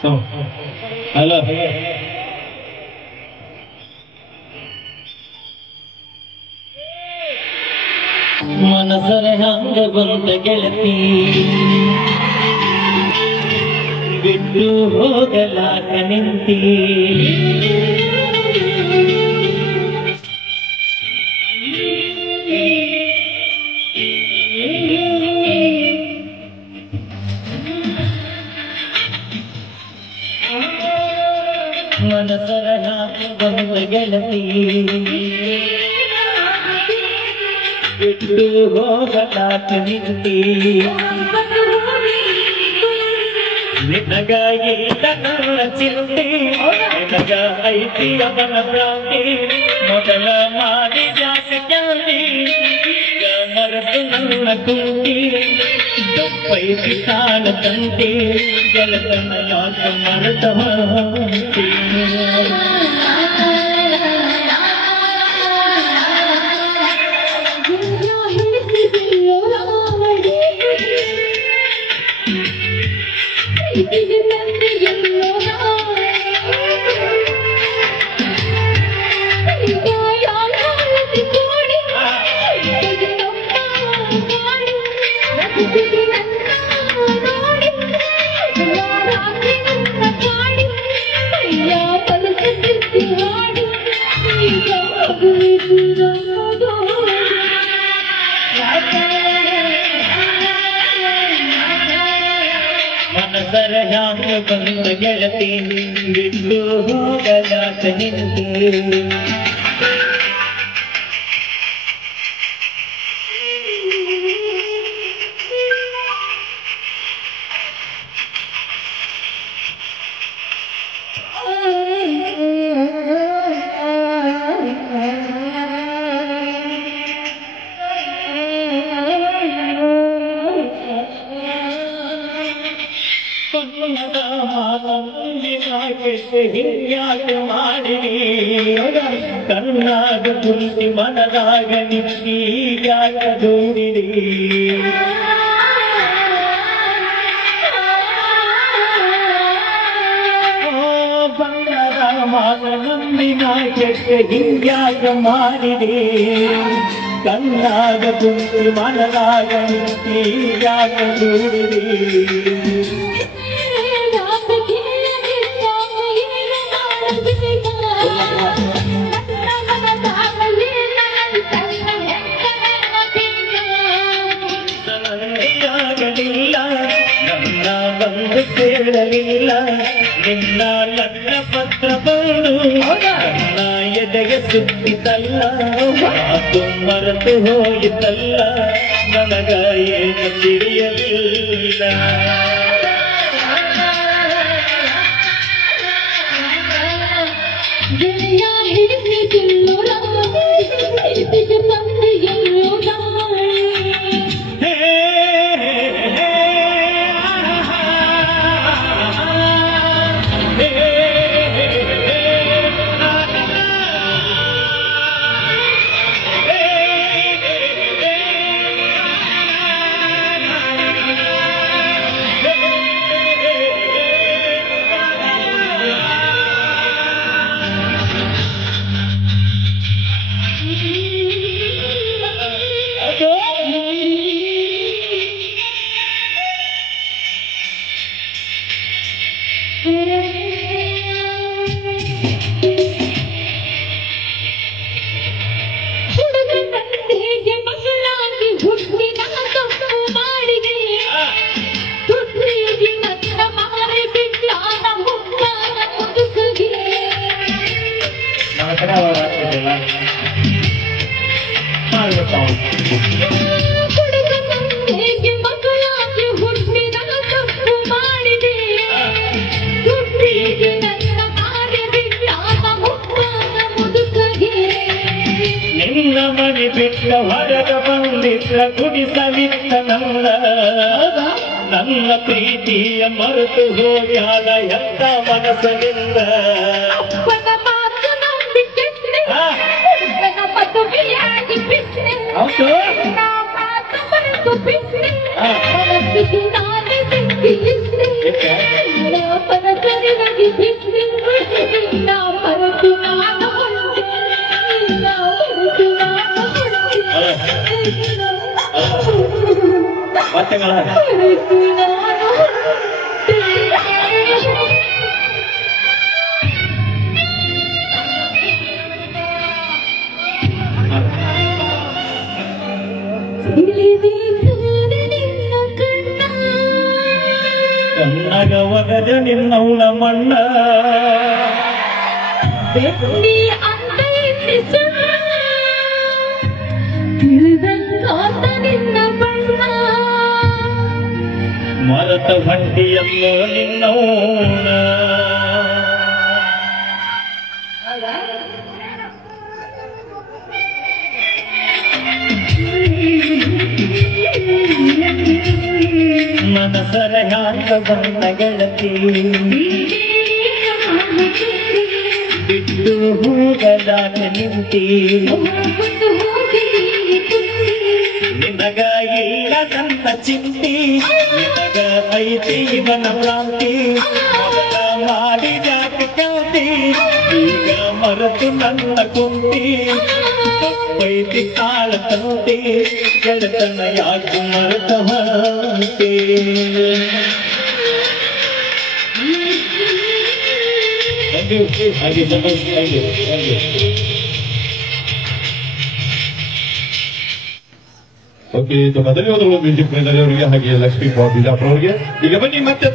Hello ಮನಸರ ಹಂಗ ಬಂದ ಗೆಳತಿ ಬಿಟ್ಟು ಹೋಗಲಾಕ ನಿಂತಿ ಮನಸರ ಹಂಗ ಬಂದ ಗೆಳತಿ ಬಿಟ್ಟು ಹೋಗಲಾಕ ನಿಂತಿ ನಿನಗಾಗಿ ನನ್ನ ಚಿಂತೆ ನಿನಗ ಐತಿ ಅವನ ಭ್ರಾಂತಿ ಮೊದಲ ಮಾಡಿ ಜಾಸ್ತಿ ಜಾಸ್ತಿ ಈಗ ಮರೆತು ನನ್ನ ಕುಂತಿ ತಪ್ಪೈತಿ ಕಾಲ ತಂತಿ ಗೆಳತನ ಯಾಕ ಮರೆತ ಮನಸರ ಹ್ಯಾಂಗ ಬಂದ ಗೆಳತಿ ಬಿಟ್ಟು ಹೋಗಲಾಕ ನಿಂತಿ ಹಿಂಗ್ಯಾಕೆ ಮಾಡಿರಿ ಕಣ್ಣಾಗ ಕುಂತಿ ಮನದಾಗ ನಿಂತಿ ಯಾಕ ದೂಡಿರಿ ಬಂದರ ಮಾತ ನಂಬಿನ ಕೆಟ್ಟ ಹಿಂಗ್ಯಾಕ ಮಾಡಿರಿ ಕಣ್ಣಾಗ ಕುಂತಿ ಮನದಾಗ ನಿಂತಿ ಯಾಕ ದೂಡಿರಿ ನನ್ನ ಬಂದು ಕೇಳಲಿಲ್ಲ ನಿನ್ನ ಲಗ್ನ ಪತ್ರ ಬಂದು ನನ್ನ ಎದೆಗೆ ಸುತ್ತಿತಲ್ಲ ಮಾತು ಮರೆತು ಹೋಯಿತಲ್ಲ ನನಗ ಏನು ತಿಳಿಯಲಿಲ್ಲ ನಿನ್ನ ಮನೆ ಬಿಟ್ಟ ಹೊರಗ ಬಂದಿದ್ದ ಗುಡಿಸಲಿತ್ತ ನನ್ನ ಪ್ರೀತಿಯ ಮರೆತು ಹೋಗ್ಯಾದ ಎಂತ ಮನಸ್ಸಿನಿಂದ Houdu? ಕನ್ನಡವಗದ ನಿನ್ನವಳ ಮಣ್ಣ ಬೆಟ್ಟಿ ಅಂತ ತಿಳಿದಂತ ನಿನ್ನ ಬಣ್ಣ ಮರತ ಬಂಡಿಯಲ್ಲೋ ನಿನ್ನವಳ ಮನಸರ ಯಾಂಗ ಬಂದ ಗೆಳತಿ ಬಿಟ್ಟು ಹೋಗಲಾಗ ನಿಂತಿ ನಿನಗ ಇಲ್ಲ ನನ್ನ ಚಿಂತಿ ನಿನಗ ಐತಿ ಇವನ ಭ್ರಾಂತಿ ಮಾಡಿದ ಕಲ್ತಿ ಈಗ ಮರೆತು ನನ್ನ ಕುಂತಿ ತಪ್ಪೈತಿ ಕಾಲ ತಂತಿ ಗೆಳತನ ಯಾಕೆ ಮರೆತ ಹಾಂತಿ ಓಕೆ ಧನ್ಯವಾದಗಳು ಮ್ಯೂಸಿಕ್ ಮೇಲವರಿಗೆ ಹಾಗೆ ಲಕ್ಷ್ಮೀ ಬಿಜಾಪುರ ಅವರಿಗೆ. ಈಗ ಬನ್ನಿ ಮತ್ತೆ